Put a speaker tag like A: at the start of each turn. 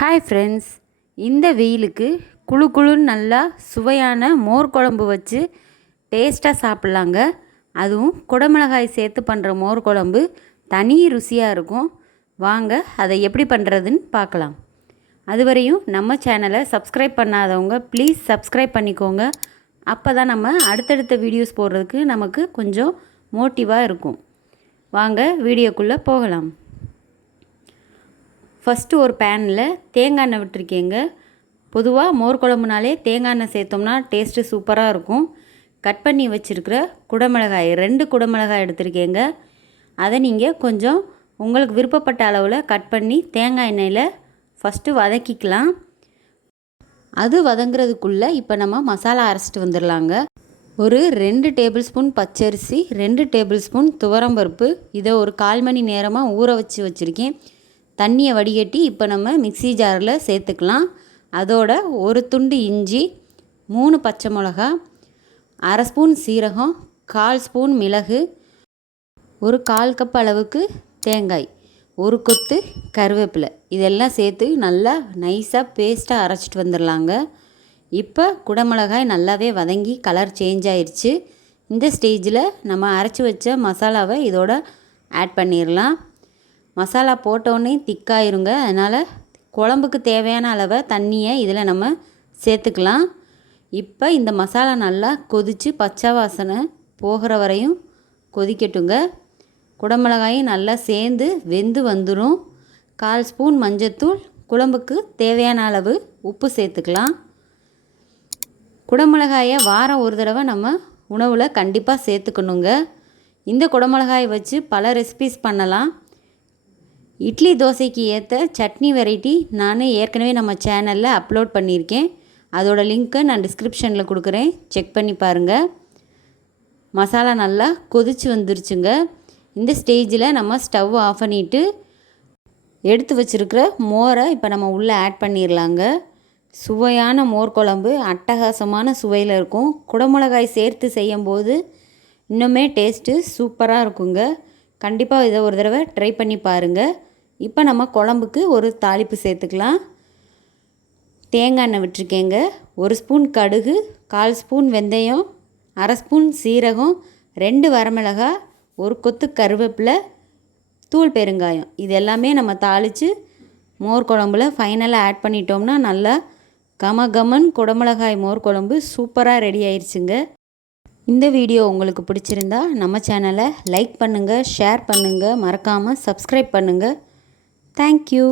A: Hi friends இந்த வெயிலுக்கு குழு குழுன்னு நல்லா சுவையான மோர் குழம்பு வச்சு டேஸ்ட்டாக சாப்பிட்லாங்க. அதுவும் குடமிளகாய் சேர்த்து பண்ணுற மோர் குழம்பு தனி ருசியாக இருக்கும். வாங்க அதை எப்படி பண்ணுறதுன்னு பார்க்கலாம். அதுவரையும் நம்ம சேனலை சப்ஸ்கிரைப் பண்ணாதவங்க ப்ளீஸ் சப்ஸ்கிரைப் பண்ணிக்கோங்க. அப்போ தான் நம்ம அடுத்தடுத்த வீடியோஸ் போடுறதுக்கு நமக்கு கொஞ்சம் மோட்டிவாக இருக்கும். வாங்க வீடியோக்குள்ளே போகலாம். ஃபஸ்ட்டு ஒரு பேனில் தேங்காய் எண்ணெய் விட்டுருக்கேங்க. பொதுவாக மோர் குழம்புனாலே தேங்காய் எண்ணெய் சேர்த்தோம்னா டேஸ்ட்டு சூப்பராக இருக்கும். கட் பண்ணி வச்சுருக்கிற குடமிளகாய் ரெண்டு குடமிளகாய் எடுத்திருக்கேங்க. அதை நீங்கள் கொஞ்சம் உங்களுக்கு விருப்பப்பட்ட அளவில் கட் பண்ணி தேங்காய் எண்ணெயில் ஃபஸ்ட்டு வதக்கிக்கலாம். அது வதங்குறதுக்குள்ளே இப்போ நம்ம மசாலா அரைச்சிட்டு வந்துடலாங்க. ஒரு ரெண்டு டேபிள் ஸ்பூன் பச்சரிசி ரெண்டு டேபிள் ஸ்பூன் துவரம்பருப்பு. இதை ஒரு கால் மணி நேரமாக ஊற வச்சு வச்சுருக்கேன். தண்ணியை வடிகட்டி இப்போ நம்ம மிக்சி ஜாரில் சேர்த்துக்கலாம். அதோட ஒரு துண்டு இஞ்சி மூணு பச்சை மிளகா அரை ஸ்பூன் சீரகம் கால் ஸ்பூன் மிளகு ஒரு கால் கப் அளவுக்கு தேங்காய் ஒரு கொத்து கருவேப்பிலை. இதெல்லாம் சேர்த்து நல்லா நைஸாக பேஸ்ட்டாக அரைச்சிட்டு வந்துடலாங்க. இப்போ குடமிளகாய் நல்லாவே வதங்கி கலர் சேஞ்ச் ஆயிடுச்சு இந்த ஸ்டேஜில் நம்ம அரைச்சி வச்ச மசாலாவை இதோட ஆட் பண்ணிடலாம். மசாலா போட்டோன்னே திக்காயிருங்க. அதனால் குழம்புக்கு தேவையான அளவை தண்ணியை இதில் நம்ம சேர்த்துக்கலாம். இப்போ இந்த மசாலா நல்லா கொதித்து பச்சை வாசனை போகிற வரையும் கொதிக்கட்டுங்க. குடமிளகாயும் நல்லா சேர்ந்து வெந்து வந்துடும் கால் ஸ்பூன் மஞ்சத்தூள் குழம்புக்கு தேவையான அளவு உப்பு சேர்த்துக்கலாம். குடமிளகாயை வாரம் ஒரு தடவை நம்ம உணவில் கண்டிப்பாக சேர்த்துக்கணுங்க. இந்த குடமிளகாயை வச்சு பல ரெசிபிஸ் பண்ணலாம். இட்லி தோசைக்கு ஏற்ற சட்னி வெரைட்டி நான் ஏற்கனவே நம்ம சேனலில் அப்லோட் பண்ணியிருக்கேன். அதோடய லிங்க்கை நான் டிஸ்கிரிப்ஷனில் கொடுக்குறேன். செக் பண்ணி பாருங்கள் மசாலா நல்லா கொதிச்சு வந்துருச்சுங்க. இந்த ஸ்டேஜில் நம்ம ஸ்டவ் ஆஃப் பண்ணிவிட்டு எடுத்து வச்சுருக்கிற மோரை இப்போ நம்ம உள்ளே ஆட் பண்ணிடலாங்க சுவையான மோர் குழம்பு அட்டகாசமான சுவையில் இருக்கும். குடமிளகாய் சேர்த்து செய்யும்போது இன்னுமே டேஸ்ட்டு சூப்பராக இருக்குங்க. கண்டிப்பாக இதை ஒரு தடவை ட்ரை பண்ணி பாருங்கள் இப்போ நம்ம குழம்புக்கு ஒரு தாளிப்பு சேர்த்துக்கலாம். தேங்காய் எண்ணெய் விட்டுருக்கேங்க. ஒரு ஸ்பூன் கடுகு கால் ஸ்பூன் வெந்தயம் அரை ஸ்பூன் சீரகம் ரெண்டு வரமிளகாய் ஒரு கொத்து கருவேப்பிலை தூள் பெருங்காயம். இது எல்லாமே நம்ம தாளித்து மோர் குழம்புல ஃபைனலாக ஆட் பண்ணிட்டோம்னா நல்லா கம கமன் குடமிளகாய் மோர் குழம்பு சூப்பராக ரெடி ஆயிடுச்சுங்க இந்த வீடியோ உங்களுக்கு பிடிச்சிருந்தா நம்ம சேனலை லைக் பண்ணுங்கள் ஷேர் பண்ணுங்கள் மறக்காமல் சப்ஸ்கிரைப் பண்ணுங்கள் தேங்க்யூ